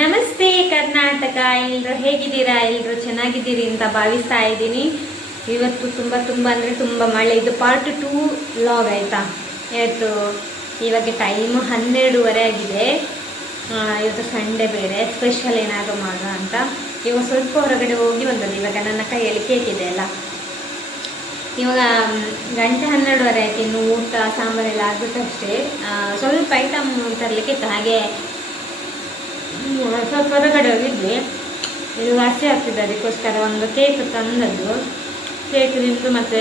ನಮಸ್ತೆ ಕರ್ನಾಟಕ, ಎಲ್ಲರೂ ಹೇಗಿದ್ದೀರಾ? ಎಲ್ಲರೂ ಚೆನ್ನಾಗಿದ್ದೀರಿ ಅಂತ ಭಾವಿಸ್ತಾ ಇದ್ದೀನಿ. ಇವತ್ತು ತುಂಬ ಮಳೆ. ಇದು ಪಾರ್ಟ್ 2 ವ್ಲಾಗ್ ಆಯಿತಾ. ಇವಾಗ ಟೈಮು 12:30 ಆಗಿದೆ. ಇವತ್ತು ಸಂಡೇ ಬೇರೆ, ಸ್ಪೆಷಲ್ ಏನಾದರೂ ಮಾಡೋಣ ಅಂತ ಇವಾಗ ಸ್ವಲ್ಪ ಹೊರಗಡೆ ಹೋಗಿ ಬಂದದ್ದು. ಇವಾಗ ನನ್ನ ಕೈಯಲ್ಲಿ ಕೇಕ್ ಇದೆ ಅಲ್ಲ, ಇವಾಗ ಗಂಟೆ 12:30 ಆಯ್ತು. ಇನ್ನು ಊಟ ಸಾಂಬಾರೆಲ್ಲ ಆಗುತ್ತಷ್ಟೇ. ಸ್ವಲ್ಪ ಐಟಮ್ ತರಲಿಕ್ಕೆ ಇತ್ತು, ಹಾಗೆ ಸ್ವಲ್ಪ ಹೊರಗಡೆ ಹೋಗಿದ್ವಿ. ಇದು ವಾಸಿ ಆಗ್ತಿದೆ, ಅದಕ್ಕೋಸ್ಕರ ಒಂದು ಕೇಕ್ ತಂದದ್ದು. ಕೇಕ್ ತಿಂದು ಮತ್ತು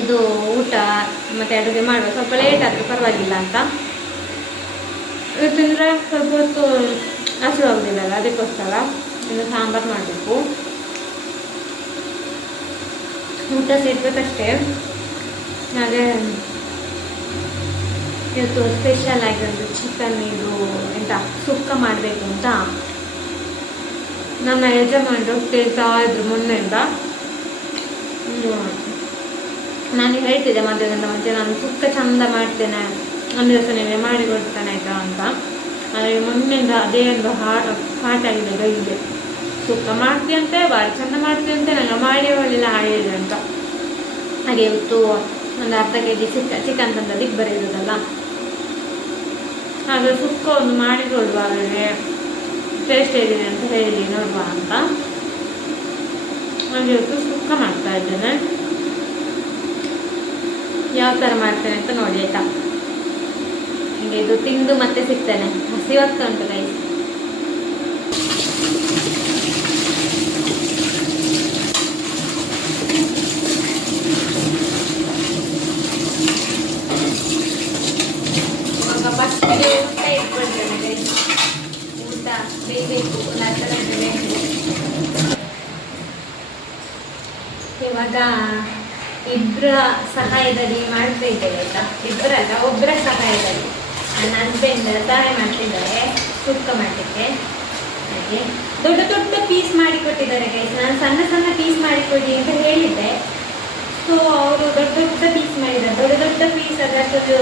ಇದು ಊಟ ಮತ್ತು ಅಡುಗೆ ಮಾಡುವ ಸ್ವಲ್ಪ ಲೇಟ್ ಆದರೂ ಪರವಾಗಿಲ್ಲ ಅಂತ. ಇದು ತಿಂದರೆ ಸ್ವಲ್ಪ ಹೊತ್ತು ಹಸಿವಾಗೋದಿಲ್ಲಲ್ಲ, ಅದಕ್ಕೋಸ್ಕರ ಇನ್ನು ಸಾಂಬಾರು ಮಾಡಬೇಕು. ಊಟ ಸೇರ್ಬೇಕಷ್ಟೇ. ಹಾಗೆ ಇವತ್ತು ಸ್ಪೆಷಲ್ ಆಗಿರೋದು ಚಿಕನ್, ಇದು ಎಂತ ಸುಕ್ಕ ಮಾಡಬೇಕು ಅಂತ ನಮ್ಮ ಯಜಮಾನರು ಕೇಳ್ತಾ ಇದ್ರು ಮೊನ್ನೆಯಿಂದ. ನಾನು ಹೇಳ್ತಿದ್ದೆ ಮದುವೆಗಿಂತ ಮುಂಚೆ, ನಾನು ಸುಕ್ಕ ಚಂದ ಮಾಡ್ತೇನೆ, ಒಂದು ದಿವಸ ನೀವೇ ಮಾಡಿ ಕೊಡ್ತಾನೆ ಆಯಿತಾ ಅಂತ. ಆದರೆ ಮೊನ್ನೆಯಿಂದ ಅದೇ ಒಂದು ಪಾಠ ಆಗಿದೆ ಗೈಗೆ. ಸುಕ್ಕ ಮಾಡ್ತೀಯಂತೆ, ಭಾರಿ ಚಂದ ಮಾಡ್ತೀಯಂತೆ, ನಂಗೆ ಮಾಡಿ ಒಳ್ಳೆಲ್ಲ ಹೇಳಿದೆ ಅಂತ. ಹಾಗೆ ಇವತ್ತು ಒಂದು ಅರ್ಧ kg ಚಿಕನ್ ತಂದದ್ದು ಇಬ್ಬರು ಇರೋದಲ್ಲ, ಹಾಗೆ ಸುಕ್ಕ ಒಂದು ಮಾಡಿಕೊಡುವ, ಅವರಿಗೆ ಟೇಸ್ಟ್ ಹೇಗಿದೆ ಅಂತ ಹೇಳಿ ನೋಡುವ ಅಂತ. ಹಾಗೆ ಇವತ್ತು ಸುಕ್ಕ ಮಾಡ್ತಾ ಇದ್ದೇನೆ. ಯಾವ ಥರ ಮಾಡ್ತೇನೆ ಅಂತ ನೋಡಿ ಆಯಿತಾ. ಹೀಗೆ ಇದು ತಿಂದು ಮತ್ತೆ ಸಿಗ್ತೇನೆ. ಹಸಿವಾಗ್ತಾ ಉಂಟು ಗೈಸ್. ಫಸ್ಟಿಗೆ ಊಟ ಇಟ್ಕೊಳ್ತೇನೆ ಗೈಸ್. ಊಟ ಬೇಯಬೇಕು, ನಂತರ ಬೇಕು. ಇವಾಗ ಇಬ್ಬರ ಸಹಾಯದಲ್ಲಿ ಮಾಡ್ತಾ ಇದ್ದೇವೆ ಆಯಿತಾ. ಇಬ್ಬರಲ್ಲ, ಒಬ್ಬರ ಸಹಾಯದಲ್ಲಿ. ನನ್ನ ಹಸ್ಬೆಂಡ್ ಸಹಾಯ ಮಾಡ್ತಿದ್ದಾರೆ ಸುಕ್ಕ ಮಾಡಲಿಕ್ಕೆ. ಹಾಗೆ ದೊಡ್ಡ ದೊಡ್ಡ ಪೀಸ್ ಮಾಡಿಕೊಟ್ಟಿದ್ದಾರೆ ಗೈಸ್. ನಾನು ಸಣ್ಣ ಸಣ್ಣ ಪೀಸ್ ಮಾಡಿಕೊಡಿ ಅಂತ ಹೇಳಿದ್ದೆ. ಸೊ ಅವರು ದೊಡ್ಡ ದೊಡ್ಡ ಪೀಸ್ ಮಾಡಿದ್ದಾರೆ. ದೊಡ್ಡ ದೊಡ್ಡ ಪೀಸ್ ಆದರೆ ಅಷ್ಟೊಂದು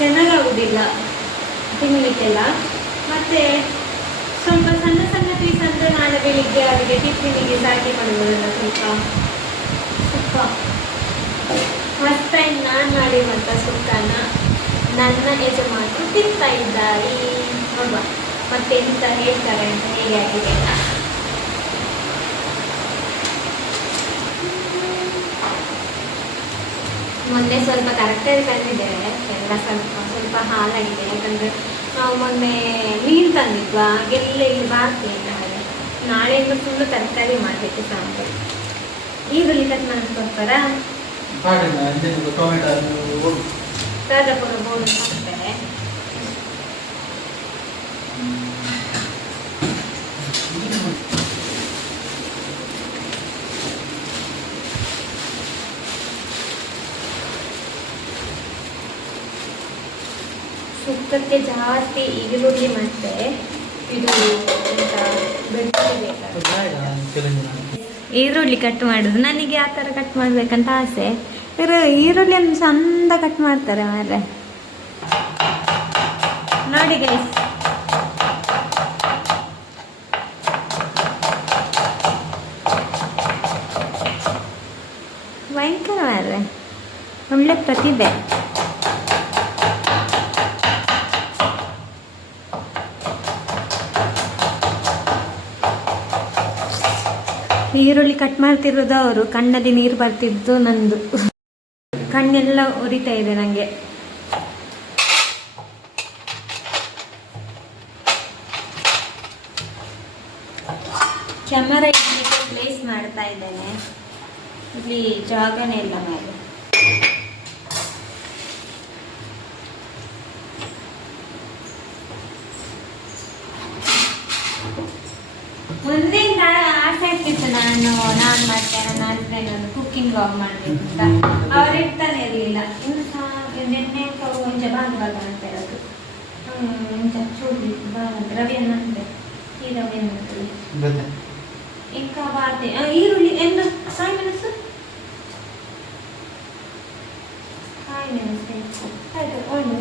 ಚೆನ್ನಾಗಾಗೋದಿಲ್ಲ ತಿನ್ನಲಿಕ್ಕೆಲ್ಲ. ಮತ್ತು ಸ್ವಲ್ಪ ಸಣ್ಣ ಸಣ್ಣ ಪೀಸ್ ಅಂದರೆ ನಾಳೆ ಬೆಳಿಗ್ಗೆ ಅವರಿಗೆ ಟಿಫಿನಿಗೆ ಸಾಕಿ ಮಾಡ್ಬೋದಲ್ಲ. ಸ್ವಲ್ಪ ಸುಕ್ಕ ಫಸ್ಟ್ ಟೈಮ್ ನಾನು ಮಾಡಿರುವಂಥ ಸುಕ್ಕನ ನನ್ನ ಯಜಮಾನರು ತಿಂತಾ ಇದ್ದಾರೆ. ನೋಡುವ ಮತ್ತೆ ಎಂತ ಹೇಳ್ತಾರೆ ಅಂತ, ಹೇಗೆ ಆಗಿದೆ ಅಂತ. ಮೊನ್ನೆ ಸ್ವಲ್ಪ ತರಕಾರಿ ತಂದಿದ್ದೇವೆ, ಎಲ್ಲ ಸ್ವಲ್ಪ ಹಾಳಾಗಿದೆ. ಯಾಕಂದರೆ ನಾವು ಮೊನ್ನೆ ಮೀನು ತಂದಿದ್ವಾ, ಹಾಗೆಲ್ಲ ಇಲ್ಲಿ ಬಾಕಿ. ನಾಳೆಯಿಂದ ಫುಲ್ಲು ತರಕಾರಿ ಮಾಡಬೇಕು ಸಾಂಬಾರು. ಈರುಳ್ಳಿ ಕಟ್ ಮಾಡಿ ಕೊಡ್ತಾರಾ? ರಾಜಪುರ ಬೋರ್ಡ್ ಮಾಡ್ತಾರೆ. ಸುಕ್ಕಕ್ಕೆ ಜಾಸ್ತಿ ಈರುಳ್ಳಿ ಮತ್ತೆ ಇದು ಬೆಳ್ಳುಳ್ಳಿ ಬೇಕಾಗುತ್ತೆ. ಈರುಳ್ಳಿ ಕಟ್ ಮಾಡೋದು ನನಗೆ ಆ ಥರ ಕಟ್ ಮಾಡಬೇಕಂತ ಆಸೆ. ಈರುಳ್ಳಿಯನ್ನು ಚಂದ ಕಟ್ ಮಾಡ್ತಾರೆ ಮಾರ್ರೆ. ನೋಡಿ ಗೈಸ್, ಭಯಂಕರ ಮಾರ್ರೆ, ಒಳ್ಳೆ ಪ್ರತಿಭೆ. ಈರುಳ್ಳಿ ಕಟ್ ಮಾಡ್ತಿರೋದು ಅವರು, ಕಣ್ಣಲ್ಲಿ ನೀರು ಬರ್ತಿದ್ದು ನಂದು, ಕಣ್ಣೆಲ್ಲ ಉರಿತಾ ಇದೆ ನನಗೆ. ಕ್ಯಾಮರಾ ಇಡ್ಲಿಕ್ಕೆ ಪ್ಲೇಸ್ ಮಾಡ್ತಾ ಇದ್ದೇನೆ. ಇಲ್ಲಿ ಜಾಗನೇ ಇಲ್ಲ ಮೇಲೆ. ಮುಂದೆ ಆಸೆ ಆಗ್ತಿತ್ತು ನಾನು ಮಾಡ್ತೇನೆ, ನನ್ನ ಹಸ್ಬೆಂಡ್ ಒಂದು ಕುಕ್ಕಿಂಗ್ ವ್ಲಾಗ್ ಮಾಡಬೇಕು ಅಂತ. ಅವ್ರು ಇರ್ತಾನೆ ಇರಲಿಲ್ಲ. ಇನ್ನು ನೆನ್ನೆ ಕೊಂಚ ಭಾಗ ಅಂತ ಇರೋದು ಚೂಡಿ ರವಿ ಅನ್ನಂತೆ, ಈ ರವಿ ಅನ್ನಂತೆ ఇంకా బాతే ఈరుల్లి ఎంత కాయ ಮೆಣಸು ಆಯ್ತು ಒಳ್ಳೆ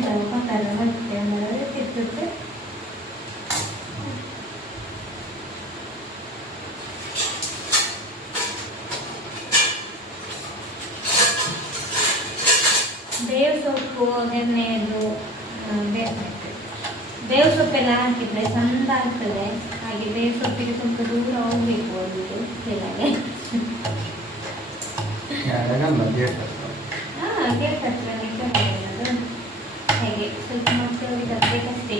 ಎಂತ ಪಕ್ಕದ ಮತ್ತೆ ತಿರ್ತದೆ. ಬೇವು ಸೊಪ್ಪು ಎಣ್ಣೆಯದು ಬೇವು ಸೊಪ್ಪೆಲ್ಲ ಹಾಕಿದ್ರೆ ಚಂದ ಆಗ್ತದೆ. ಹಾಗೆ ಬೇವು ಸೊಪ್ಪಿಗೆ ಸ್ವಲ್ಪ ದೂರ ಹೋಗ್ಬೇಕು ಒಂದು ಕೆಳಗೆ. ಹಾಗೆ ಸ್ವಲ್ಪ ಮತ್ತೆ ಅವ್ರಿಗೆ ತರಬೇಕಷ್ಟೇ.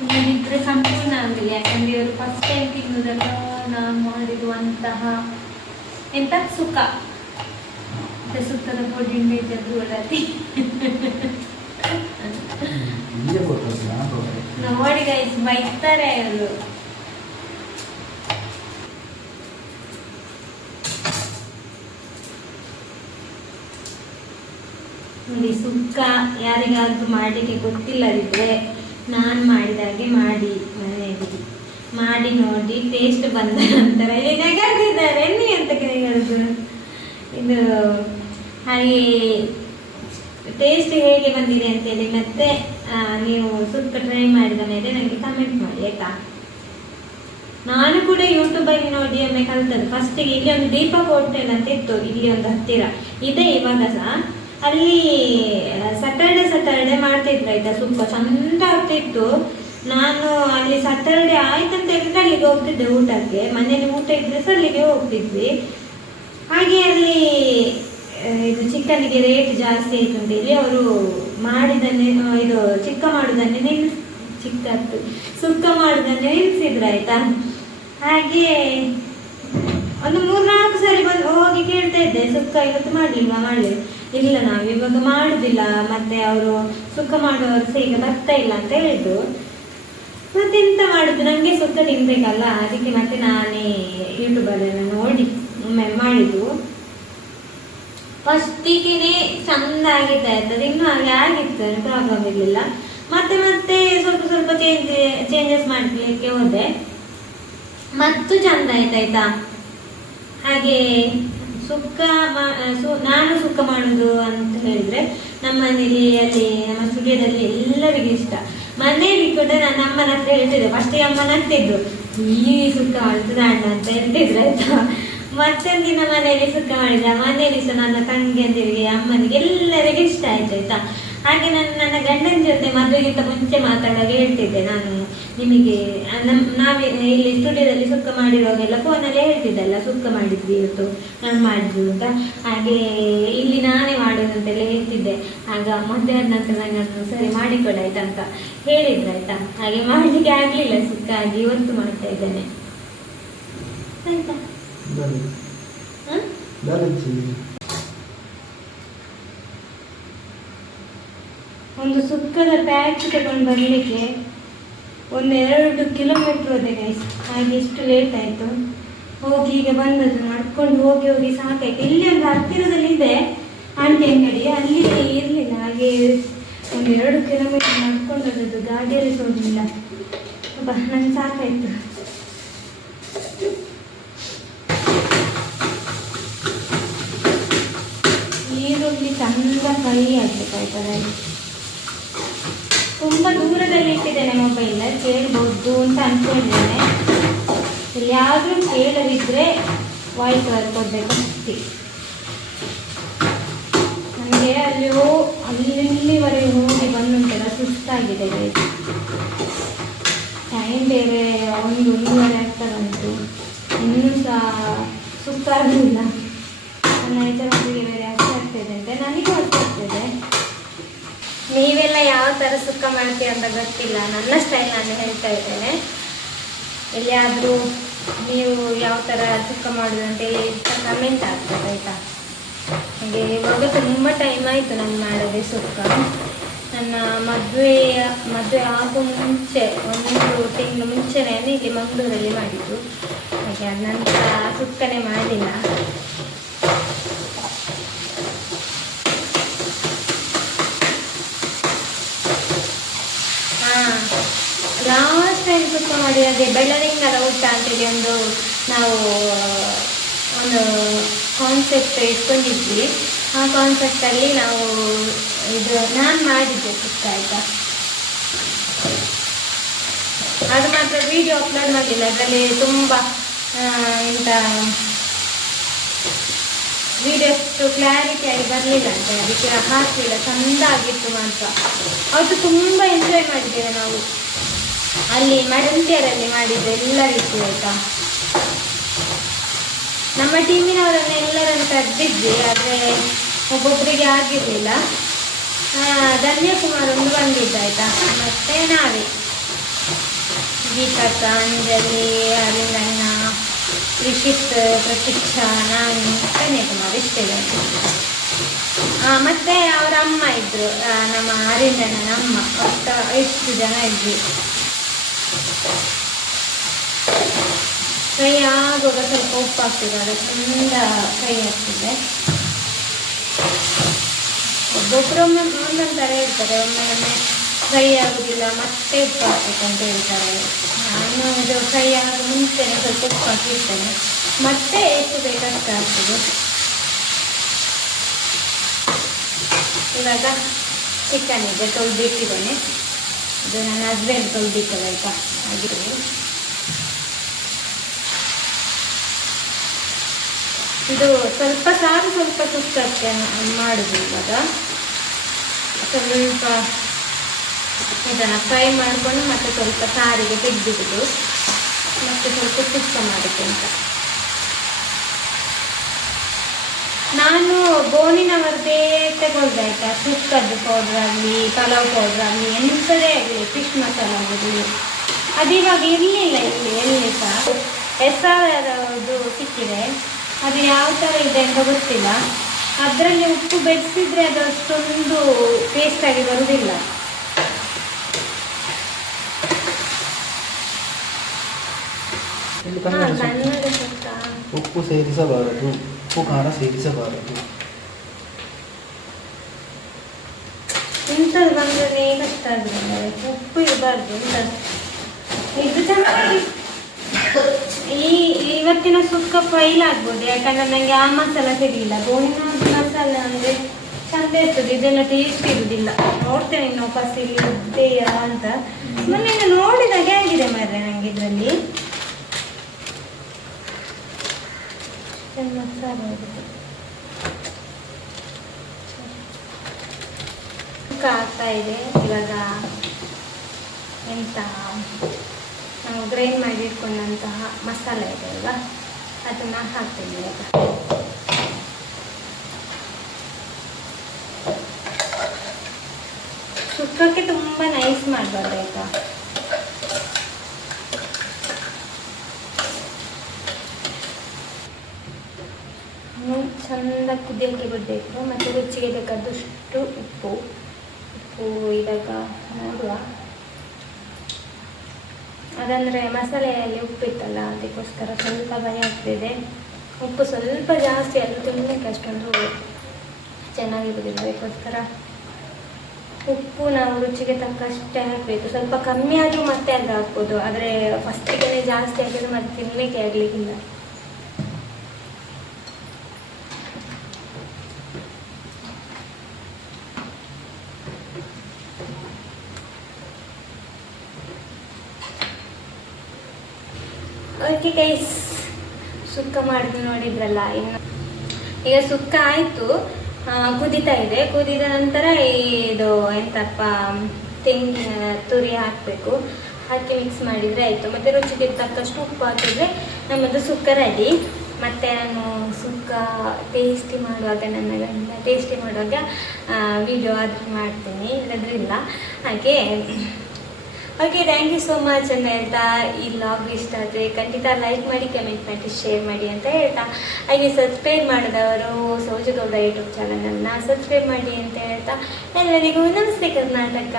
ಇನ್ನೇನಿದ್ರೆ ಸಂಪೂರ್ಣ ಆಗಲಿ. ಯಾಕಂದ್ರೆ ಇವರು ಫಸ್ಟ್ ಟೈಮ್ ತಿನ್ನುವುದಲ್ಲ ನಾವು ಮಾಡಿರುವಂತಹ ಎಂತ ಸುಕ್ಕ ಸುಕ್ಕದ ಪೊಡಿಂದ ಇದ್ದದ್ದು ಒಳತಿ ನೋಡಿ ಗೈಸ್ ಬೈತಾರೆ ಅವರು. ನೋಡಿ ಸುಕ್ಕ ಯಾರಿಗಾದ್ರೂ ಮಾಡಲಿಕ್ಕೆ ಗೊತ್ತಿಲ್ಲದಿದ್ರೆ ನಾನು ಮಾಡಿದಾಗೆ ಮಾಡಿ ಮನೆಯಲ್ಲಿ ಮಾಡಿ ನೋಡಿ. ಟೇಸ್ಟ್ ಬಂದ ನಂತರ ಇಲ್ಲಿ ನೆಗೆದಿದ್ದಾರೆ ಎಲ್ಲಿ ಅಂತ ನೆಗೆದು ಇದು ಹಾಗೆ ಟೇಸ್ಟ್ ಹೇಗೆ ಬಂದಿದೆ ಅಂತೇಳಿ ಮತ್ತೆ ನೀವು ಸುಕ್ಕ ಟ್ರೈ ಮಾಡಿದ ಮೇಲೆ ನನಗೆ ಕಮೆಂಟ್ ಮಾಡಿ ಆಯ್ತಾ. ನಾನು ಕೂಡ ಯೂಟ್ಯೂಬಲ್ಲಿ ನೋಡಿ ಒಮ್ಮೆ ಕಲ್ತದ್ದು. ಫಸ್ಟಿಗೆ ಇಲ್ಲಿ ಒಂದು ದೀಪಕ್ ಹೋಟೆಲ್ ಅಂತ ಇತ್ತು, ಇಲ್ಲಿ ಒಂದು ಹತ್ತಿರ ಇದೆ ಇವಾಗ ಸಹ. ಅಲ್ಲಿ ಸ್ಯಾಟರ್ಡೆ ಮಾಡ್ತಿದ್ರು ಆಯ್ತಾ ಸುಕ್ಕ, ಚಂದ ಆಗ್ತಿತ್ತು. ನಾನು ಅಲ್ಲಿ ಸ್ಯಾಟರ್ಡೆ ಆಯ್ತಂತ ಹೇಳಿದ್ರೆ ಅಲ್ಲಿಗೆ ಹೋಗ್ತಿದ್ದೆ ಊಟಕ್ಕೆ. ಮನೇಲಿ ಊಟ ಇದ್ರೆ ಸಹ ಅಲ್ಲಿಗೆ ಹೋಗ್ತಿದ್ವಿ. ಹಾಗೆ ಅಲ್ಲಿ ಇದು ಚಿಕನ್ಗೆ ರೇಟ್ ಜಾಸ್ತಿ ಆಯ್ತು ಅಂತೇಳಿ ಅವರು ಮಾಡಿದನ್ನೇ ಇದು ಸುಕ್ಕ ಮಾಡುದನ್ನೇ ನಿಲ್ಲಿಸಿದ್ರು ಆಯ್ತಾ. ಹಾಗೆ ಒಂದು 3-4 ಸರಿ ಬಂದು ಹೋಗಿ ಕೇಳ್ತಾ ಇದ್ದೆ, ಸುಕ್ಕ ಇವತ್ತು ಮಾಡಲಿಲ್ಲ. ಇಲ್ಲ ನಾವು ಇವಾಗ ಮಾಡುದಿಲ್ಲ, ಮತ್ತೆ ಅವರು ಸುಕ್ಕ ಮಾಡುವವರು ಸಹ ಈಗ ಬರ್ತಾ ಇಲ್ಲ ಅಂತ ಹೇಳಿದ್ರು. ಮತ್ತೆಂತ ಮಾಡುದು, ನನಗೆ ಸುಕ್ಕ ತಿನ್ಬೇಕಲ್ಲ. ಅದಕ್ಕೆ ಮತ್ತೆ ನಾನೇ ಯೂಟ್ಯೂಬಲ್ಲೆಲ್ಲ ನೋಡಿ ಒಮ್ಮೆ ಮಾಡಿದ್ದು. ಫಸ್ಟಿಗೆ ಚಂದ ಆಗಿತ್ತು ಆಯ್ತದೆ, ಇನ್ನೂ ಹಾಗೆ ಆಗಿತ್ತು, ಪ್ರಾಬ್ಲಮ್ ಇರಲಿಲ್ಲ. ಮತ್ತೆ ಸ್ವಲ್ಪ ಚೇಂಜಸ್ ಮಾಡಲಿಕ್ಕೆ ಹೋದೆ, ಮತ್ತು ಚಂದ ಆಯ್ತಾಯ್ತಾ. ಹಾಗೆ ಸುಕ್ಕ ನಾನು ಸುಕ್ಕ ಮಾಡುದು ಅಂತ ಹೇಳಿದ್ರೆ ನಮ್ಮ ಮನೇಲಿ ಅಲ್ಲಿ ನಮ್ಮ ಸ್ಟುಡಿಯೋದಲ್ಲಿ ಎಲ್ಲರಿಗೂ ಇಷ್ಟ. ಮನೇಲಿ ಕೂಡ ನಾನು ಅಮ್ಮನ ಹತ್ರ ಹೇಳ್ತಿದ್ದೆ. ಫಸ್ಟಿಗೆ ಅಮ್ಮನ ಅಂತಿದ್ರು ಈ ಸುಕ್ಕ ಮಾಡುದು ದಾಂಡ ಅಂತ ಹೇಳ್ತಿದ್ರು ಆಯ್ತಾ. ಮತ್ತೊಂದಿನ ಮನೆಯಲ್ಲಿ ಸುಕ್ಕ ಮಾಡಿದ, ಮನೆಯಲ್ಲಿ ಸಹ ನನ್ನ ತಂಗಿಯಂದಿರಿಗೆ ಅಮ್ಮನಿಗೆ ಎಲ್ಲರಿಗೂ ಇಷ್ಟ ಆಯ್ತಾಯ್ತಾ. ಹಾಗೆ ನನ್ನ ಗಂಡನ ಜೊತೆ ಮದುವೆಗಿಂತ ಮುಂಚೆ ಮಾತಾಡುವಾಗ ಹೇಳ್ತಿದ್ದೆ ನಾನು, ನಿಮಗೆ ನಾವೇ ಇಲ್ಲಿ ಸ್ಟುಡಿಯೋದಲ್ಲಿ ಸುಕ್ಕ ಮಾಡಿರುವಾಗೆಲ್ಲ ಫೋನಲ್ಲಿ ಹೇಳ್ತಿದ್ದಲ್ಲ ಸುಕ್ಕ ಮಾಡಿದ್ವಿ ಇವತ್ತು ನಾನು ಮಾಡಿದ್ದು ಅಂತ. ಹಾಗೆ ಇಲ್ಲಿ ನಾನೇ ಮಾಡೋದು ಅಂತೆಲ್ಲ ಹೇಳ್ತಿದ್ದೆ. ಆಗ ಮದುವೆ ಆದ ನಂತರ ನಾನು ಸರಿ ಮಾಡಿಕೊಡಾಯ್ತಾ ಅಂತ ಹೇಳಿದ್ರು ಆಯ್ತಾ. ಹಾಗೆ ಮಾಡಲಿಕ್ಕೆ ಆಗಲಿಲ್ಲ ಸುಕ್ಕ, ಹಾಗೆ ಇವತ್ತು ಮಾಡ್ತಾ ಇದ್ದೇನೆ ಆಯ್ತಾ. ಒಂದು ಸುಕ್ಕದ ಪ್ಯಾಕ್ ತಗೊಂಡು ಬರಲಿಕ್ಕೆ 1-2 ಕಿಲೋಮೀಟ್ರ್ ಹೋದೆ ಗೈಸ್. ಹಾಗೆ ಎಷ್ಟು ಲೇಟ್ ಆಯಿತು. ಹೋಗಿ ಈಗ ಬಂದದ್ದು, ನಡ್ಕೊಂಡು ಹೋಗಿ ಸಾಕಾಯ್ತು. ಇಲ್ಲಿ ಒಂದು ಹತ್ತಿರದಲ್ಲಿ ಇದೆ ಆಂಟಿ ಅಂಗಡಿ, ಅಲ್ಲಿ ಇರಲಿಲ್ಲ. ಹಾಗೆ 1-2 ಕಿಲೋಮೀಟ್ರ್ ನಡ್ಕೊಂಡು ಹೋದದ್ದು, ಗಾಡಿಯಲ್ಲಿ ಹೋಗಲಿಲ್ಲ. ನನಗೆ ಸಾಕಾಯ್ತು. ಈರುಳ್ಳಿ ಚಂದ ಫ್ರೈ ಆಗಬೇಕಾಯ್ತದೆ. ತುಂಬ ದೂರದಲ್ಲಿ ಇಟ್ಟಿದ್ದೇನೆ ಮೊಬೈಲ್, ಕೇಳ್ಬೋದು ಅಂತ ಅಂದ್ಕೊಂಡಿದ್ದೇನೆ. ಎಲ್ಲಿಯಾದರೂ ಕೇಳದಿದ್ರೆ ವಾಯ್ಸ್ ಓವರ್ ಕೊಡಬೇಕು ಅಷ್ಟೇ. ನನಗೆ ಅಲ್ಲಿವರೆಗೆ ಹೋಗಿ ಬಂದುಂಟಲ್ಲ ಸುಸ್ತಾಗಿದೆ. ಟೈಮ್ ಬೇರೆ 1-1:30 ಆಗ್ತಾ ಬಂತು, ಇನ್ನೂ ಸಹ ಸುಕ್ಕ ಆಗಲಿಲ್ಲ. ನನ್ನ ಯಜಮಾನಿಗೆ ಬೇರೆ ಆಗ್ತಿದೆ ಅಂತ ನನಗೂ ಆಗ್ತಿದೆ. ನೀವೆಲ್ಲ ಯಾವ ಥರ ಸುಕ್ಕ ಮಾಡ್ತೀವಿ ಅಂತ ಗೊತ್ತಿಲ್ಲ, ನನ್ನ ಸ್ಟೈಲ್ ನಾನು ಹೇಳ್ತಾ ಇದ್ದೇನೆ. ಎಲ್ಲಿಯಾದರೂ ನೀವು ಯಾವ ಥರ ಸುಕ್ಕ ಮಾಡೋದು ಅಂತೇಳಿ ಕಮೆಂಟ್ ಆಗ್ತದೆ ಆಯಿತಾ. ಹಾಗೆ ಇವಾಗ ತುಂಬ ಟೈಮ್ ಆಯಿತು ನಾನು ಮಾಡೋದೇ ಸುಕ್ಕ. ನನ್ನ ಮದುವೆ ಆಗೋ ಮುಂಚೆ 1 ತಿಂಗಳು ಮುಂಚೆನೇ ಇಲ್ಲಿ ಮಂಗಳೂರಲ್ಲಿ ಮಾಡಿದ್ದು. ಹಾಗೆ ಅದ ನಂತರ ಸುಕ್ಕನೇ ಮಾಡಿಲ್ಲ. ಲಾಸ್ಟ್ ಟೈಮ್ ಸುಕ್ಕ ಮಾಡಿ ಅದೇ ಬೆಳ್ಳರಿಂಗರ ಊಟ ಅಂತೇಳಿ ನಾವು ಕಾನ್ಸೆಪ್ಟ್ ಇಟ್ಕೊಂಡಿದ್ವಿ. ಆ ಕಾನ್ಸೆಪ್ಟಲ್ಲಿ ನಾವು ಇದು ನಾನು ಮಾಡಿದ್ದೆ ಸುಕ್ಕ ಆಯಿತಾ. ಅದು ಮಾತ್ರ ವಿಡಿಯೋ ಅಪ್ಲೋಡ್ ಮಾಡಲಿಲ್ಲ, ಅದರಲ್ಲಿ ತುಂಬ ಎಂತ ವಿಡಿಯೋ ಅಷ್ಟು ಕ್ಲಾರಿಟಿಯಾಗಿ ಬರಲಿಲ್ಲ ಅಂತ, ಅದಕ್ಕೆ ಹಾಕಲಿಲ್ಲ. ಚೆಂದ ಆಗಿತ್ತು ಮಾತ್ರ. ಅವತ್ತು ತುಂಬ ಎಂಜಾಯ್ ಮಾಡಿದ್ದೇವೆ ನಾವು ಅಲ್ಲಿ ಮಡಂತಿಯರಲ್ಲಿ ಮಾಡಿದ್ದು ಎಲ್ಲರಿಗೂ ಆಯಿತಾ. ನಮ್ಮ ಟೀಮಿನವರನ್ನು ಎಲ್ಲರನ್ನು ಕರೆದಿದ್ವಿ, ಆದರೆ ಒಬ್ಬೊಬ್ಬರಿಗೆ ಆಗಿರಲಿಲ್ಲ. ಧನ್ಯಕುಮಾರ್ ಒಂದು ಬಂದಿದ್ದಾಯ್ತಾ, ಮತ್ತು ನಾವೇ ದೀಪಕ, ಅಂಜಲಿ, ಅರವಿಂದಣ್ಣ, ರಿಷಿತ್, ಪ್ರತೀಕ್ಷಾ, ನಾನು, ಕನ್ಯಾಕುಮಾರ್ ಇಷ್ಟೇ. ಮತ್ತು ಅವರ ಅಮ್ಮ ಇದ್ದರು, ನಮ್ಮ ಅರವಿಂದಣ್ಣನ ಅಮ್ಮ. ಒಟ್ಟು ಎಷ್ಟು ಜನ ಇದ್ವಿ. ಫ್ರೈ ಆಗುವಾಗ ಸ್ವಲ್ಪ ಉಪ್ಪು ಹಾಕ್ತಿದೆ, ಅದು ಚಂದ ಫ್ರೈ ಆಗ್ತಿದೆ. ಒಬ್ಬೊಬ್ಬರೊಮ್ಮೆ ಒಂದೊಂದು ಥರ ಹೇಳ್ತಾರೆ, ಒಮ್ಮೆ ಫ್ರೈ ಆಗೋದಿಲ್ಲ ಮತ್ತೆ ಉಪ್ಪು ಹಾಕಬೇಕಂತ ಹೇಳ್ತಾರೆ. ನಾನು ಇದು ಫ್ರೈ ಆಗೋ ಮುಂಚೆನೆ ಸ್ವಲ್ಪ ಉಪ್ಪು ಹಾಕಿರ್ತೇನೆ, ಮತ್ತೆ ಎಷ್ಟು ಬೇಕಷ್ಟು ಆಗ್ತದೆ. ಇವಾಗ ಚಿಕನ್ ಇದೆ, ತೊಳೆದಿಟ್ಟಿದ್ದೇನೆ. ಇದು ನನ್ನ ಹಸ್ಬೆಂಡ್ ತೊಳೆದಿಟ್ಟಲ್ಲ ಆಯಿತಾ, ಹಾಗೆ ಇದು ಸ್ವಲ್ಪ ಸಾರು ಸ್ವಲ್ಪ ಸುಕ್ಕಕ್ಕೆ ಮಾಡೋದು. ಇವಾಗ ಸ್ವಲ್ಪ ಇದನ್ನು ಫ್ರೈ ಮಾಡಿಕೊಂಡು ಮತ್ತೆ ಸ್ವಲ್ಪ ಸಾರಿಗೆ ತೆಗೆದಿಡುದು, ಮತ್ತು ಸ್ವಲ್ಪ ಸುಕ್ಕ ಮಾಡೋದು ಅಂತ. ನಾನು ಬೋನಿನವರದೇ ತಗೊಳ್ದೆ ಆಯಿತಾ. ಸುಕ್ಕದ್ದು ಪೌಡ್ರ್ ಆಗಲಿ, ಪಲಾವ್ ಪೌಡ್ರ್ ಆಗಲಿ, ಎಂಥದೇ ಆಗಲಿ, ಫಿಶ್ ಮಸಾಲ ಆಗಲಿ, ಅದಿವಾಗ ಇರಲಿಲ್ಲ ಇಲ್ಲಿ ಎಲ್ಲಿ ಸಹ. SRದು ಸಿಕ್ಕಿದೆ, ಅದು ಯಾವ ಥರ ಇದೆ ಅಂತ ಗೊತ್ತಿಲ್ಲ. ಅದರಲ್ಲಿ ಉಪ್ಪು ಬೆರೆಸಿದ್ರೆ ಅದು ಅಷ್ಟೊಂದು ಟೇಸ್ಟಾಗಿ ಬರುವುದಿಲ್ಲ. ಉಪ್ಪು ಸೇರಿಸಬಾರದು, ಉಪ್ಪು ಖಾರ ಸೇರಿಸಬಾರದು. ಇಂಥದ್ದು ಬಂದರೆ ಕಷ್ಟ ಆದ್ರೆ ಉಪ್ಪು ಇರಬಾರ್ದು. ಇದು ಚೆನ್ನಾಗಿ ಇವತ್ತಿನ ಸುಕ್ಕ ಫೈಲ್ ಆಗ್ಬೋದು, ಯಾಕಂದ್ರೆ ನನಗೆ ಆ ಮಸಾಲ ಸಿಗಲಿಲ್ಲ. ಬೋನಿನ ಮಸಾಲ ಅಂದರೆ ಚಂದ ಇರ್ತದೆ, ಇದೆಲ್ಲ ಟೇಸ್ಟ್ ಇರುವುದಿಲ್ಲ. ನೋಡ್ತೇನೆ ಇನ್ನು ವಾಪಸ್ ಇಲ್ಲಿ ಇದೆಯಾ ಅಂತ. ಮೊನ್ನೆ ನೋಡಿದಾಗೆ ಆಗಿದೆ ಮಾರ್ರೆ ನನಗೆ ಇದರಲ್ಲಿ ಮಸಾಲ. ಸುಕ್ಕ ಆಗ್ತಾ ಇದೆ. ಇವಾಗ ಎಂತ ನಾವು ಗ್ರೈಂಡ್ ಮಾಡಿ ಇಟ್ಕೊಂಡಂತಹ ಮಸಾಲೆ ಇದೆ ಅಲ್ವಾ, ಅದನ್ನು ಹಾಕ್ತೀನಿ ಇವಾಗ. ಸುಕ್ಕಕ್ಕೆ ತುಂಬ ನೈಸ್ ಮಾಡಬಾರ್ದು ಆಯಿತಾ. ಚಂದ ಕುದಿಯೋಕ್ಕೆ ಬಿಡಬೇಕು, ಮತ್ತು ರುಚಿಗೆ ಬೇಕಾದಷ್ಟು ಉಪ್ಪು. ಇವಾಗ ನೋಡುವ, ಅದಂದರೆ ಮಸಾಲೆಯಲ್ಲಿ ಉಪ್ಪಿತ್ತಲ್ಲ, ಅದಕ್ಕೋಸ್ಕರ ಸ್ವಲ್ಪ ಭಯ ಆಗ್ತಿದೆ. ಉಪ್ಪು ಸ್ವಲ್ಪ ಜಾಸ್ತಿ ಆದರೂ ತಿನ್ನಲಿಕ್ಕೆ ಅಷ್ಟೊಂದು ಚೆನ್ನಾಗಿರೋದಿಲ್ಲ. ಅದಕ್ಕೋಸ್ಕರ ಉಪ್ಪು ನಾವು ರುಚಿಗೆ ತಕ್ಕಷ್ಟೇ ಹಾಕಬೇಕು. ಸ್ವಲ್ಪ ಕಮ್ಮಿ ಆದರೂ ಮತ್ತೆ ಅದು ಹಾಕ್ಬೋದು, ಆದರೆ ಫಸ್ಟಿಗೆ ಜಾಸ್ತಿ ಆಗಿದ್ರೆ ಮತ್ತೆ ತಿನ್ನಲಿಕ್ಕೆ ಆಗಲಿಕ್ಕಿಲ್ಲ. ಓಕೆ ಗೈಸ್, ಸುಕ್ಕ ಮಾಡಿದ್ದು ನೋಡಿದ್ರಲ್ಲ. ಇನ್ನು ಈಗ ಸುಕ್ಕ ಆಯಿತು, ಕುದೀತಾ ಇದೆ. ಕುದಿದ ನಂತರ ಇದು ಎಂತಪ್ಪ ತೆಂಗಿನ ತುರಿ ಹಾಕಬೇಕು, ಹಾಕಿ ಮಿಕ್ಸ್ ಮಾಡಿದರೆ ಆಯಿತು. ಮತ್ತು ರುಚಿಗೆ ತಕ್ಕಷ್ಟು ಉಪ್ಪು ಹಾಕಿದರೆ ನಮ್ಮದು ಸುಕ್ಕ ರೆಡಿ. ಮತ್ತು ನಾನು ಸುಕ್ಕ ಟೇಸ್ಟಿ ಮಾಡುವಾಗ, ನನ್ನ ಗಂಡ ಟೇಸ್ಟಿ ಮಾಡುವಾಗ ವಿಡಿಯೋ ಆದರೂ ಮಾಡ್ತೀನಿ, ಇಲ್ಲದ್ರೆ ಇಲ್ಲ. ಹಾಗೆ okay, thank you so much ಅಂತ ಹೇಳ್ತಾ, ಈ ಲಾಗ್ ಇಷ್ಟ ಆದರೆ ಖಂಡಿತ ಲೈಕ್ ಮಾಡಿ, ಕಮೆಂಟ್ ಮಾಡಿ, ಶೇರ್ ಮಾಡಿ ಅಂತ ಹೇಳ್ತಾ, ಹಾಗೆ ಸಬ್ಸ್ಕ್ರೈಬ್ ಮಾಡಿದವರು ಸೌಜಗೌಡ ಯೂಟ್ಯೂಬ್ ಚಾನಲನ್ನು ಸಬ್ಸ್ಕ್ರೈಬ್ ಮಾಡಿ ಅಂತ ಹೇಳ್ತಾ, ಎಲ್ಲರಿಗೂ ನಮಸ್ತೆ ಕರ್ನಾಟಕ.